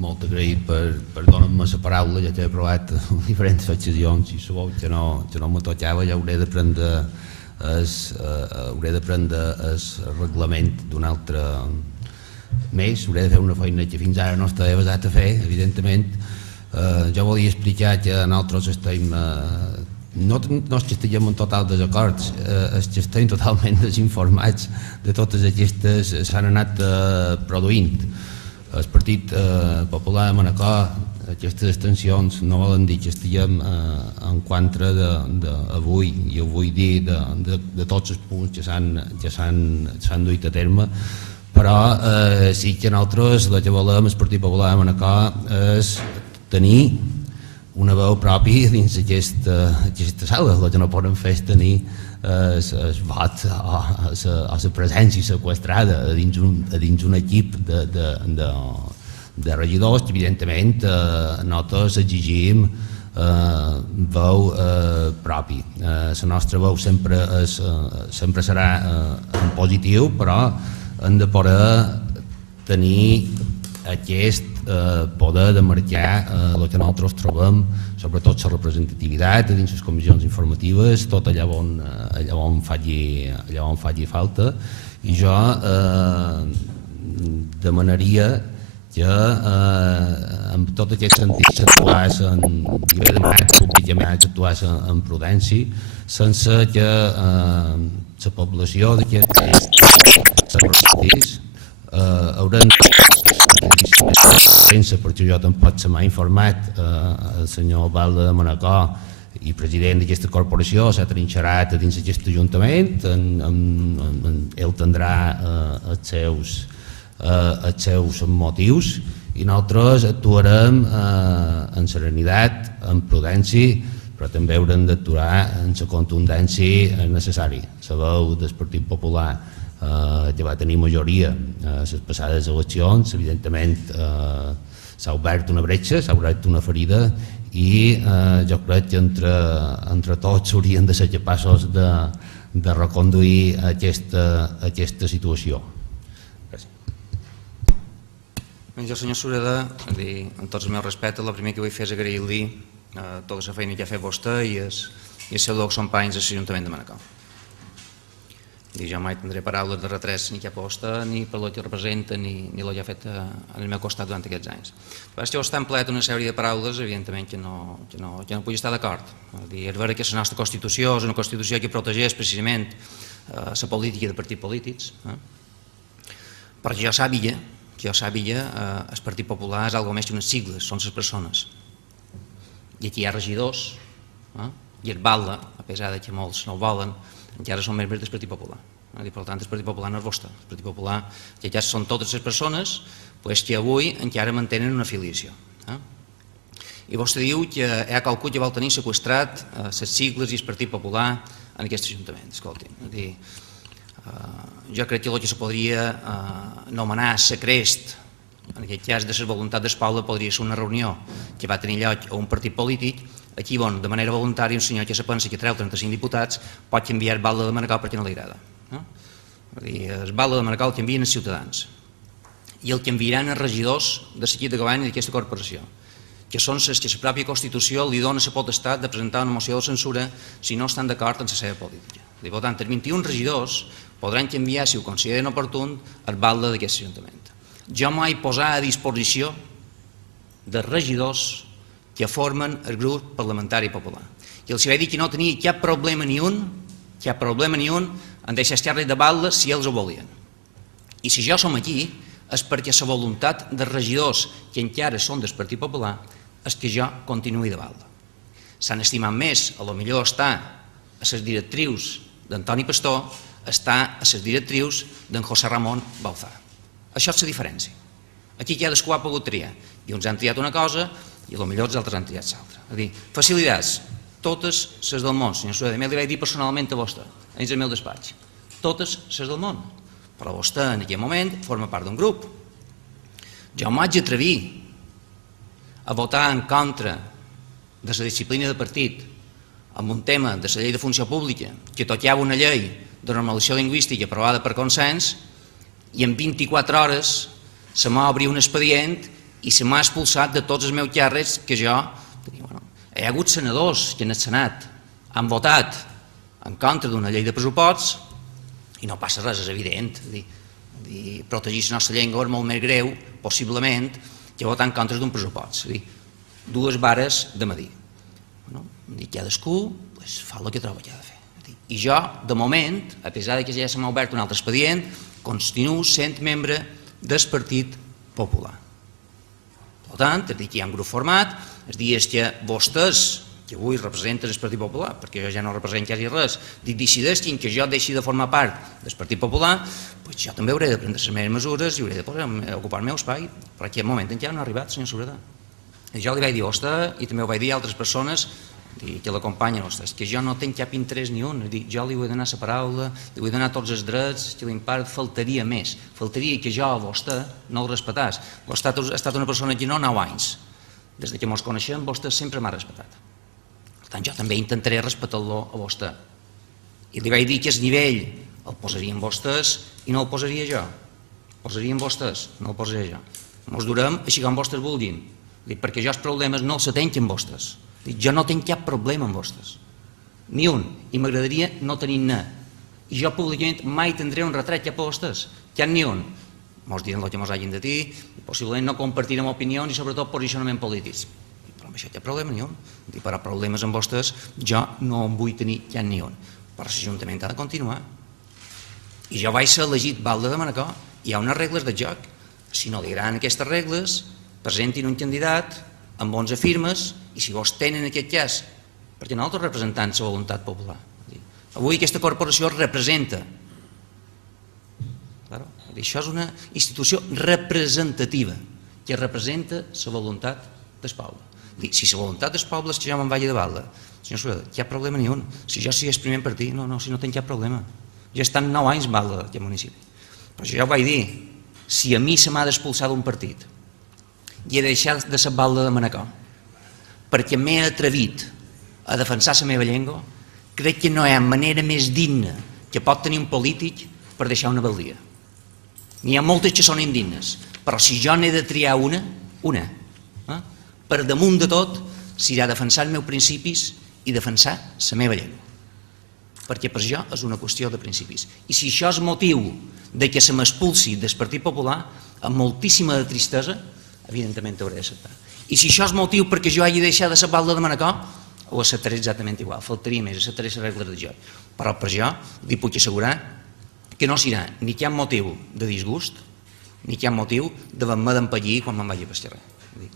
molt agraït per donar-me la paraula. Ja t'he provat en diferents ocasions i sabeu que no me tocava. Ja hauré de prendre el reglament d'un altre mes. Hauré de fer una feina que fins ara no estava basat a fer, evidentment. Jo volia explicar que nosaltres estem no és que estiguem en total desacords, és que estem totalment desinformats de totes aquestes s'han anat produint. El Partit Popular de Manacor, aquestes extensions no volen dir que estiguem en contra d'avui, i ho vull dir de tots els punts que s'han duit a terme, però sí que nosaltres el que volem, el Partit Popular de Manacor, és tenir una veu propi dins aquesta sala. El que no poden fer és tenir el vot o la presència seqüestrada dins un equip de regidors que evidentment nosaltres exigim veu propi. La nostra veu sempre serà en positiu, però hem de poder tenir aquest poder de marcar el que nosaltres trobem, sobretot la representativitat dins les comissions informatives, tot allà on faci falta. I jo demanaria que en tot aquest sentit s'actués en prudència, sense que la població d'aquests partits hauran perquè jo tampoc se m'ha informat. El senyor Balda de Manacor i president d'aquesta corporació s'ha trinxerat dins aquest ajuntament. Ell tindrà els seus motius i nosaltres actuarem en serenitat, en prudència, però també haurem d'actuar en la contundència necessària. Sabeu del Partit Popular que va tenir majoria a les passades eleccions, evidentment s'ha obert una bretxa, s'ha obert una ferida, i jo crec que entre tots hauríem de ser capaços de reconduir aquesta situació. Gràcies. Jo, senyor Sureda, amb tots els meus respectes, el primer que vull fer és agrair-li tota la feina que ha fet vostè i els seus dos companys de l'Ajuntament de Manacor. Jo mai tindré paraules de retrets ni cap a vostè, ni per el que representa, ni el que ha fet al meu costat durant aquests anys. Però és que vostè ha empleat una sèrie de paraules, evidentment, que no puc estar d'acord. És vera que la nostra Constitució és una Constitució que protegeix precisament la política de partits polítics, però que jo sàpiga, el Partit Popular és alguna més que unes sigles, són les persones. I aquí hi ha regidors, i el Balda, a pesar que molts no ho volen, encara són membres del Partit Popular. Per tant, el Partit Popular no és vostre. El Partit Popular, que ja són totes les persones que avui encara mantenen una afiliació. I vostè diu que hi ha qualcú que vol tenir seqüestrat les sigles i el Partit Popular en aquest Ajuntament. Escolti, jo crec que el que se podria anomenar secrest, en aquest cas de la voluntat del poble, podria ser una reunió que va tenir lloc a un partit polític, aquí on de manera voluntària un senyor que se pensa que treu 35 diputats pot canviar el Balda de Manacor perquè no li agrada. El Balda de Manacor el canvien els ciutadans i el canviaran els regidors de l'equip de govern d'aquesta corporació, que són els que la pròpia Constitució li dona la potestat de presentar una moció de censura si no estan d'acord amb la seva política. Per tant, els 21 regidors podran canviar, si ho consideren oportun, el Balda d'aquest Ajuntament. Jo mai posar a disposició de regidors que formen el grup parlamentari popular. I els vaig dir que no tenia cap problema ni un en deixar el càrrec de Balda si ells ho volien. I si jo som aquí és perquè la voluntat dels regidors que encara són del Partit Popular és que jo continuï de Balda. S'han estimat més, a lo millor estar a les directrius d'Antoni Pastor, estar a les directrius d'en José Ramon Bauzá. Això és la diferència. Aquí cadascú ha pogut triar, i uns han triat una cosa i potser els altres han triat l'altra. És a dir, facilitats, totes les del món, senyor Sureda, li vaig dir personalment a vostè, dins el meu despatx, totes les del món, però vostè en aquell moment forma part d'un grup. Jo m'haig d'atrevir a votar en contra de la disciplina de partit amb un tema de la llei de funció pública que tocava una llei de normalització lingüística aprovada per consens i en 24 hores se m'ha obrit un expedient i se m'ha expulsat de tots els meus càrrecs que jo... Hi ha hagut senadors que en el Senat han votat en contra d'una llei de pressuposts i no passa res, és evident. Protegir la nostra llengua és molt més greu, possiblement, que votar en contra d'un pressupost. Dues vares de medir. Cadascú fa el que troba que ha de fer. I jo, de moment, a pesar que ja se m'ha obert un altre expedient, continuo sent membre del Partit Popular. Per tant, és a dir, que hi ha un grup format, els dies que vostès, que avui representen el Partit Popular, perquè jo ja no represento quasi res, decideixin que jo deixi de formar part del Partit Popular, doncs jo també hauré de prendre les meves mesures i hauré d'ocupar el meu espai, però aquest moment encara no ha arribat, senyor Sureda. I jo li vaig dir a vostè, i també ho vaig dir a altres persones que l'acompanyen, que jo no tinc cap interès ni un, jo li vull donar la paraula, li vull donar tots els drets, que l'impart faltaria més, faltaria que jo a vostè no el respectàs. Vostè ha estat una persona que no 9 anys, des que ens coneixem, vostè sempre m'ha respectat. Per tant, jo també intentaré respectar-lo a vostè. I li vaig dir que el nivell el posarien vostès i no el posaria jo. El posarien vostès, no el posaria jo. Ens durem així com vostès vulguin, perquè jo els problemes no els tenc amb vostès. Jo no tinc cap problema amb vostès, ni un, i m'agradaria no tenir-ne. I jo públicament mai tindré un retret cap a vostès, cap ni un. Ens diran el que ens hagin de dir, i possiblement no compartirem opinions i sobretot posicionaments polítics. Però amb això cap problema ni un. Per a problemes amb vostès jo no en vull tenir cap ni un. Però l'Ajuntament ha de continuar. I jo vaig ser elegit balde de Manacor. Hi ha unes regles de joc. Si no li agraden aquestes regles, presentin un candidat amb 11 firmes i si vos tenen en aquest cas, perquè nosaltres representem la voluntat popular. Avui aquesta corporació representa. Això és una institució representativa que representa la voluntat del poble. Si la voluntat del poble és que jo me'n vagi de balda, senyor Sureda, cap problema ni un. Si jo sigués primer partit, no tinc cap problema. Jo he estat 9 anys en balda d'aquest municipi. Però jo ho vaig dir, si a mi se m'ha d'expulsar d'un partit i he de deixar de ser balda de Manacor perquè m'he atrevit a defensar la meva llengua, crec que no hi ha manera més digna que pot tenir un polític per deixar una baldia. N'hi ha moltes que són indignes, però si jo n'he de triar una, per damunt de tot, serà defensar els meus principis i defensar la meva llengua. Perquè per jo és una qüestió de principis. I si això és motiu de que se m'expulsi del Partit Popular, amb moltíssima tristesa, evidentment hauré d'acceptar. I si això és motiu perquè jo hagi de deixar de ser balda de Manacor, ho acceptaré exactament igual, faltaria més, acceptaré les regles de joc. Però per jo li puc assegurar que no serà ni cap motiu de disgust, ni cap motiu d'haver-me d'empallir quan me'n vagi a pastar.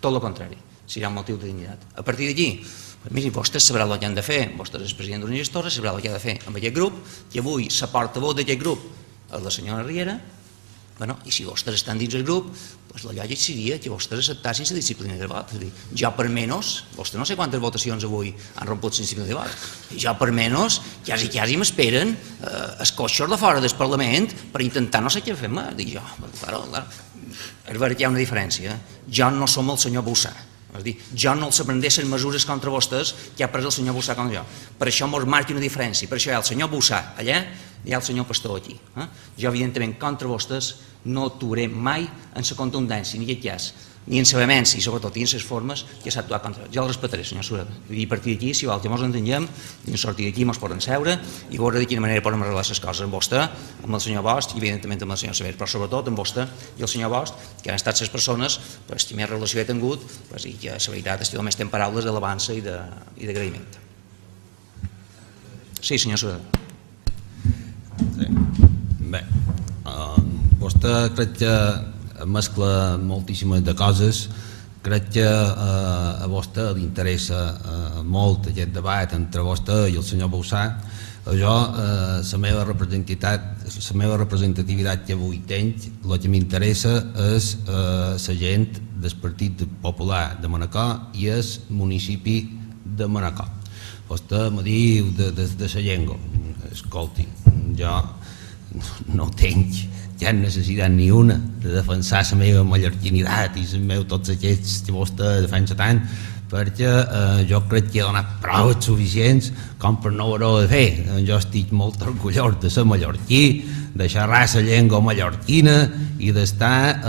Tot el contrari, serà un motiu de dignitat. A partir d'aquí, miri, vostès sabran el que han de fer, vostès és president d'una gestora, sabran el que ha de fer amb aquest grup, que avui la portaveu d'aquest grup és la senyora Riera, i si vostès estan dins el grup, la lògica seria que vostès acceptassin la disciplina de vot. Jo per menys, vostès no sé quantes votacions avui han romput la disciplina de vot, jo per menys, quasi m'esperen els coixos de fora del Parlament per intentar no sé què fer-me. És veritat que hi ha una diferència. Jo no som el senyor Bussà. Jo no els prendré les mesures contra vostès que ha pres el senyor Bussà contra jo. Per això ens marca una diferència. Per això hi ha el senyor Bussà allà i hi ha el senyor Pastor aquí. Jo, evidentment, contra vostès no actuaré mai en la contundència, ni en aquest cas, ni en la vehemència i sobretot en les formes que s'ha actuat contra. Jo el respectaré, senyor Sureda. I a partir d'aquí, si vol que ens entenguem, i a sortir d'aquí ens podem seure i veure de quina manera podem arreglar les coses amb vostè, amb el senyor Bosch i evidentment amb el senyor Saber, però sobretot amb vostè i el senyor Bosch, que han estat les persones que més relació he tingut i que la veritat és que només tenen paraules d'alabança i d'agraïment. Sí, senyor Sureda. Bé, vostè crec que mescla moltíssimes de coses. Crec que a vostè li interessa molt aquest debat entre vostè i el senyor Bussà. Jo, la meva representativitat que avui tenc, el que m'interessa és la gent del Partit Popular de Manacor i el municipi de Manacor. Vostè me diu de la llengua. Escolti, jo no tinc cap necessitat ni una de defensar la meva mallorquinitat i tots aquests que vostè defensa tant, perquè jo crec que he donat proves suficients com per no haver-ho de fer. Jo estic molt orgullós de ser mallorquí, de xerrar la llengua mallorquina i d'estar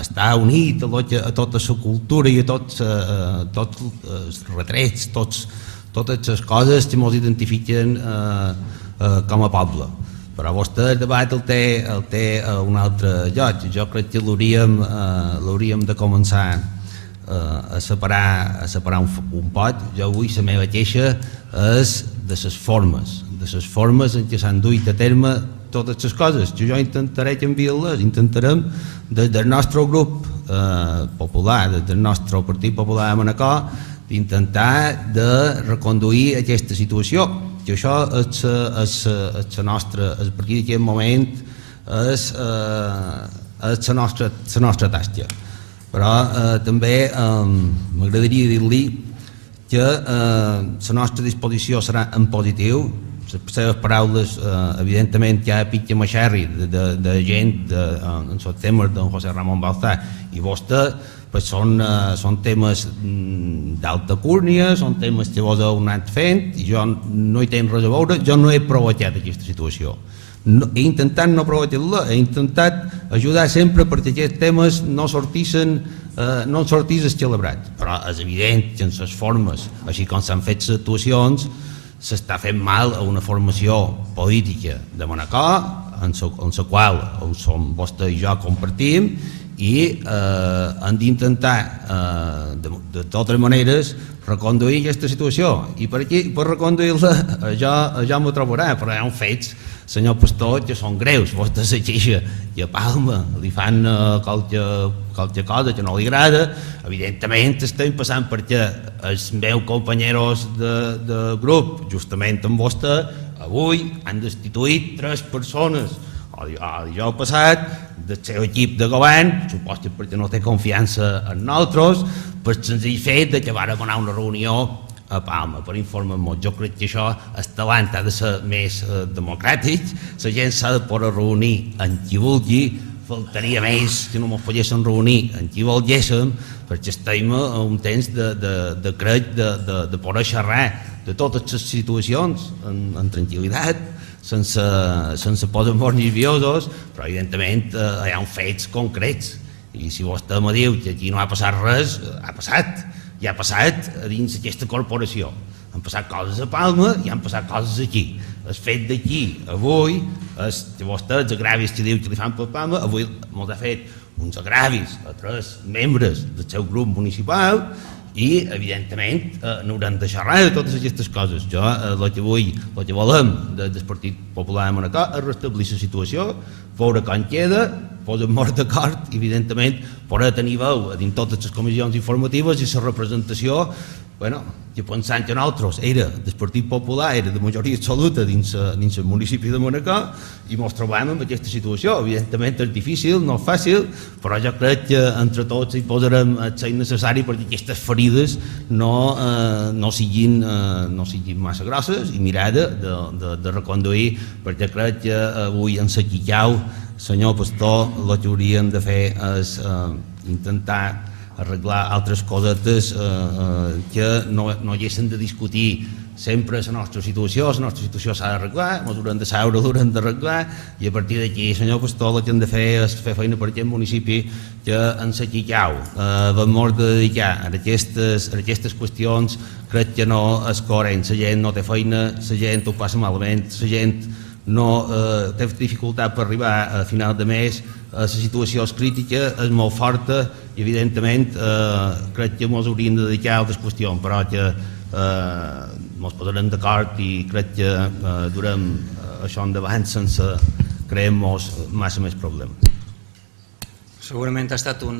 estar unit a tota la cultura i a tots els retrets, totes les coses que ens identifiquen com a poble. Però vostè el debat el té a un altre lloc. Jo crec que l'hauríem de començar a separar un pot. Jo avui la meva queixa és de les formes en què s'han duit a terme totes les coses. Jo intentaré canviar-les, intentarem des del nostre grup popular, des del nostre Partit Popular de Manacor, d'intentar de reconduir aquesta situació, que això és la nostra, a partir d'aquest moment és la nostra tasca. Però també m'agradaria dir-li que la nostra disposició serà en positiu. Les seves paraules, evidentment, que hi ha pitja maxerri de gent en els temes d'en José Ramón Balzà i vostè, són temes d'alta cúrnia, són temes que vos heu anat fent i jo no hi tinc res a veure. Jo no he provocat aquesta situació. He intentat no provocar-la, he intentat ajudar sempre perquè aquests temes no sortissin celebrat. Però és evident que en les formes, així com s'han fet les actuacions, s'està fent mal a una formació política de Manacor, en la qual vostè i jo compartim, i hem d'intentar de totes maneres reconduir aquesta situació. I per reconduir-la ja m'ho trobarà, però hi ha fets, senyor Pastor, que són greus. Vostè se queixa i a Palma li fan qualque cosa que no li agrada. Evidentment estem passant perquè els meus companys de grup, justament amb vostè, avui han destituït 3 persones el dijous passat del seu equip de govern, suposo perquè no té confiança en nosaltres, per senzill fet que vàrem anar a una reunió a Palma per informar-nos. Jo crec que això estalant ha de ser més democràtic, la gent s'ha de poder reunir amb qui vulgui, faltaria més que no ens poguéssim reunir amb qui volguéssim, perquè estem en un temps de poder xerrar de totes les situacions en tranquil·litat, sense posar molt nerviosos, però evidentment hi ha fets concrets. I si vostè me diu que aquí no ha passat res, ha passat. I ha passat a dins d'aquesta corporació. Han passat coses a Palma i han passat coses aquí. El fet d'aquí, avui, és que vostè, els agravis que diu que li fan per Palma, avui ens ha fet uns agravis a 3 membres del seu grup municipal i, evidentment, n'haurem de xerrar de totes aquestes coses. Jo, el que volem del Partit Popular de Manacor és restablir la situació, veure com queda, posar-nos d'acord, evidentment, poder tenir veu dins totes les comissions informatives i la representació, que pensant que nosaltres era del Partit Popular, era de majoria absoluta dins el municipi de Manacor, i ens trobem en aquesta situació. Evidentment és difícil, no és fàcil, però jo crec que entre tots hi posarem el necessari perquè aquestes ferides no siguin massa grosses i mirar de reconduir, perquè crec que avui en la Quicau, senyor Pastor, el que hauríem de fer és intentar arreglar altres cosetes que no haguessin de discutir sempre la nostra situació s'ha d'arreglar, ens haurem de seure, l'haurem d'arreglar, i a partir d'aquí, senyor Pastor, el que hem de fer és fer feina per aquest municipi que en la Quicau vam molt de dedicar a aquestes qüestions. Crec que no és coherent, la gent no té feina, la gent ho passa malament, la gent no té dificultat per arribar a final de mes, la situació és crítica, és molt forta i evidentment crec que ens hauríem de dedicar a altres qüestions, però que ens posarem d'acord i crec que durem això endavant sense crear-nos massa més problemes. Segurament ha estat un